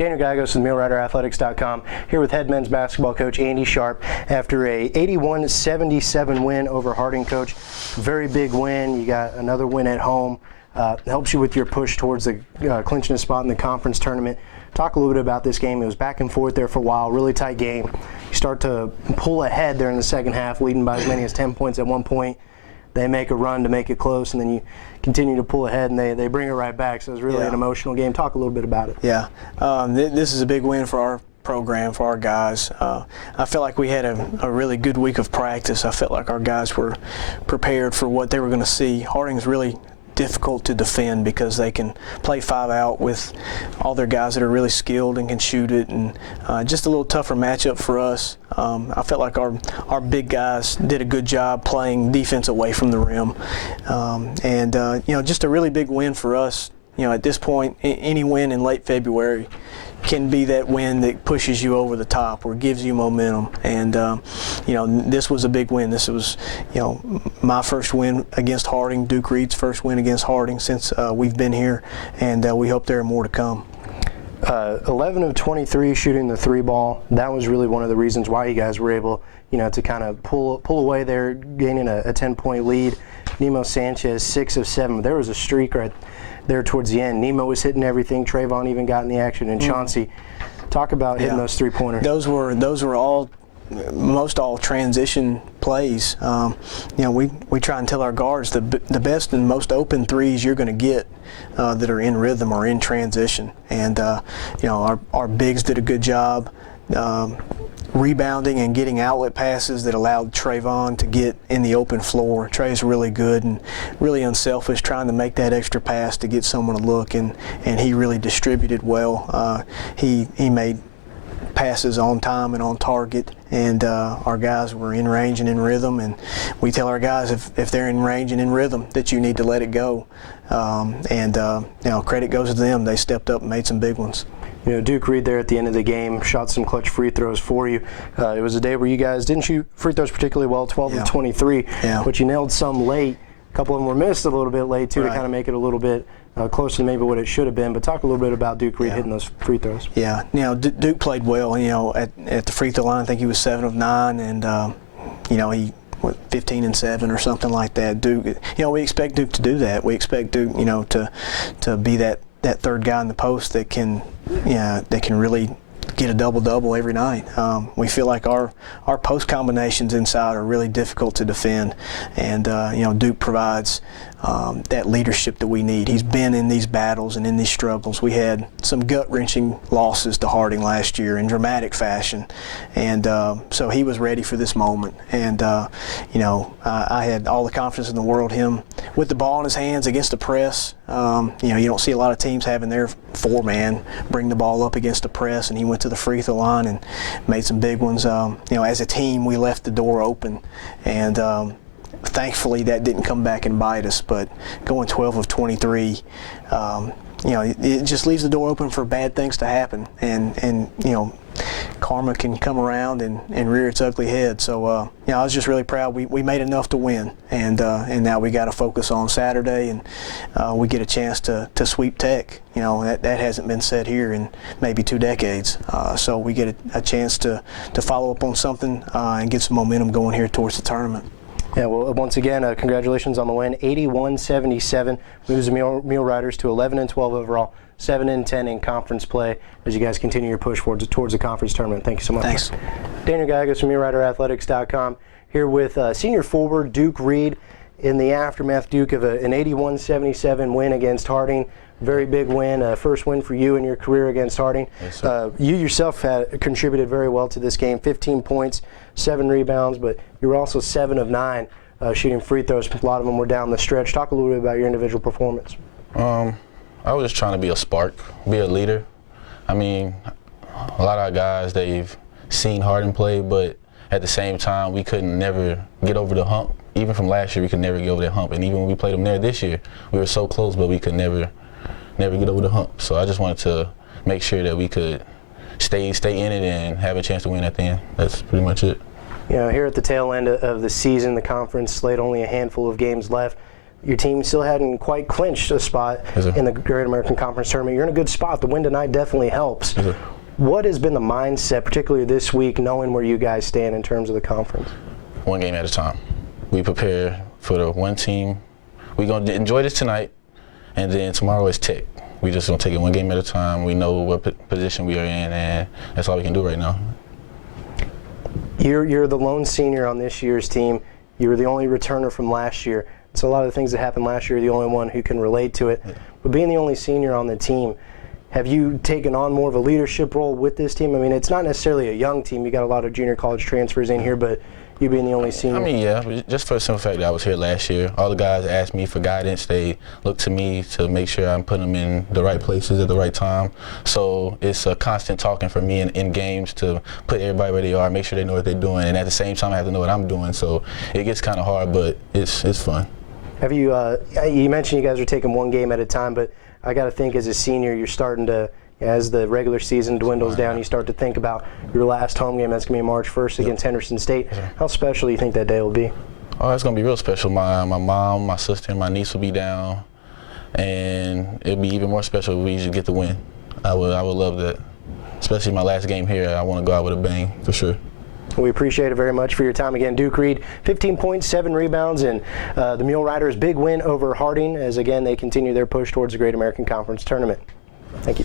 Daniel Gallegos with MealRiderAthletics.com here with head men's basketball coach Andy Sharpe after a 81-77 win over Harding. Coach, very big win. You got another win at home. Helps you with your push towards the clinching a spot in the conference tournament. Talk a little bit about this game. It was back and forth there for a while, really tight game. You start to pull ahead there in the second half, leading by as many as 10 points at one point. They make a run to make it close, and then you continue to pull ahead, and they bring it right back. So it was really an emotional game. Talk a little bit about it. Yeah, this is a big win for our program, for our guys. I felt like we had a really good week of practice. I felt like our guys were prepared for what they were going to see. Harding's really difficult to defend because they can play 5 out with all their guys that are really skilled and can shoot it, and just a little tougher matchup for us. I felt like our big guys did a good job playing defense away from the rim, and just a really big win for us. At this point, any win in late February can be that win that pushes you over the top or gives you momentum. And this was a big win. This was, my first win against Harding, Duke Reed's first win against Harding since we've been here, and we hope there are more to come. 11 of 23 shooting the 3 ball. That was really one of the reasons why you guys were able, to kind of pull away there, gaining a 10-point lead. Nemo Sanchez, 6 of 7. There was a streak right there towards the end. Nemo was hitting everything. Trayvon even got in the action, and Chauncey. Talk about hitting those 3-pointers. Those were all transition plays. We try and tell our guards the best and most open threes you're going to get that are in rhythm or in transition. And our bigs did a good job rebounding and getting outlet passes that allowed Trayvon to get in the open floor. Trey's really good and really unselfish, trying to make that extra pass to get someone to look, and he really distributed well. He made passes on time and on target, and our guys were in range and in rhythm, and we tell our guys if they're in range and in rhythm that you need to let it go, credit goes to them. They stepped up and made some big ones. Duke Reed there at the end of the game shot some clutch free throws for you. It was a day where you guys didn't shoot free throws particularly well, 12 of 23, but you nailed some late. A couple of them were missed a little bit late too, to kind of make it a little bit closer to maybe what it should have been. But talk a little bit about Duke Reed hitting those free throws. Yeah, Duke played well. At the free throw line, I think he was 7 of 9, and he 15 and 7 or something like that. Duke, we expect Duke to do that. We expect Duke, to be that third guy in the post that can really get a double-double every night. We feel like our post combinations inside are really difficult to defend, and Duke provides that leadership that we need. He's been in these battles and in these struggles. We had some gut-wrenching losses to Harding last year in dramatic fashion, and so he was ready for this moment. And I had all the confidence in the world. Him with the ball in his hands against the press. You don't see a lot of teams having their 4-man bring the ball up against the press, and he went to the free throw line and made some big ones. As a team, we left the door open, and thankfully that didn't come back and bite us. But going 12 of 23, it just leaves the door open for bad things to happen, and karma can come around and rear its ugly head. So I was just really proud. We made enough to win, and now we got to focus on Saturday, and we get a chance to sweep Tech. That hasn't been said here in maybe 2 decades. So we get a chance to follow up on something and get some momentum going here towards the tournament. Yeah, well, once again, congratulations on the win. 81-77 moves the Mule Riders to 11 and 12 overall, 7 and 10 in conference play as you guys continue your push towards the conference tournament. Thank you so much. Thanks. Daniel Gallegos from MealRiderAthletics.com here with senior forward Duke Reed in the aftermath, Duke, of an 81-77 win against Harding. Very big win, first win for you in your career against Harding. Yes, you yourself contributed very well to this game, 15 points, 7 rebounds, but you were also 7 of 9 shooting free throws. A lot of them were down the stretch. Talk a little bit about your individual performance. I was just trying to be a spark, be a leader. I mean, a lot of our guys, they've seen Harding play, but at the same time, we couldn't never get over the hump. Even from last year, we could never get over that hump. And even when we played them there this year, we were so close, but we could never get over the hump. So I just wanted to make sure that we could stay in it and have a chance to win at the end. That's pretty much it. Here at the tail end of the season, the conference slate, only a handful of games left. your team still hadn't quite clinched a spot Yes, sir. in the Great American Conference tournament. You're in a good spot. The win tonight definitely helps. Yes, sir. What has been the mindset, particularly this week, knowing where you guys stand in terms of the conference? One game at a time. We prepare for the one team. We're going to enjoy this tonight, and then tomorrow is Tech. We just going to take it one game at a time. We know what position we are in, and that's all we can do right now. You're the lone senior on this year's team. You were the only returner from last year. So a lot of the things that happened last year, you're the only one who can relate to it. But being the only senior on the team, have you taken on more of a leadership role with this team? I mean, it's not necessarily a young team. You got a lot of junior college transfers in here, but you being the only senior. I mean, yeah, just for the simple fact that I was here last year. All the guys asked me for guidance. They look to me to make sure I'm putting them in the right places at the right time. So it's a constant talking for me in games to put everybody where they are, make sure they know what they're doing, and at the same time I have to know what I'm doing. So it gets kind of hard, but it's fun. Have you? You mentioned you guys are taking one game at a time, but I got to think as a senior, you're starting to, as the regular season dwindles down, you start to think about your last home game. That's going to be March 1st against Henderson State. How special do you think that day will be? Oh, it's going to be real special. My mom, my sister, and my niece will be down, and it'll be even more special if we just get the win. I would love that. Especially my last game here, I want to go out with a bang, for sure. We appreciate it very much for your time again, Duke Reed. 15 points, 7 rebounds, and the Mule Riders' big win over Harding as, again, they continue their push towards the Great American Conference Tournament. Thank you.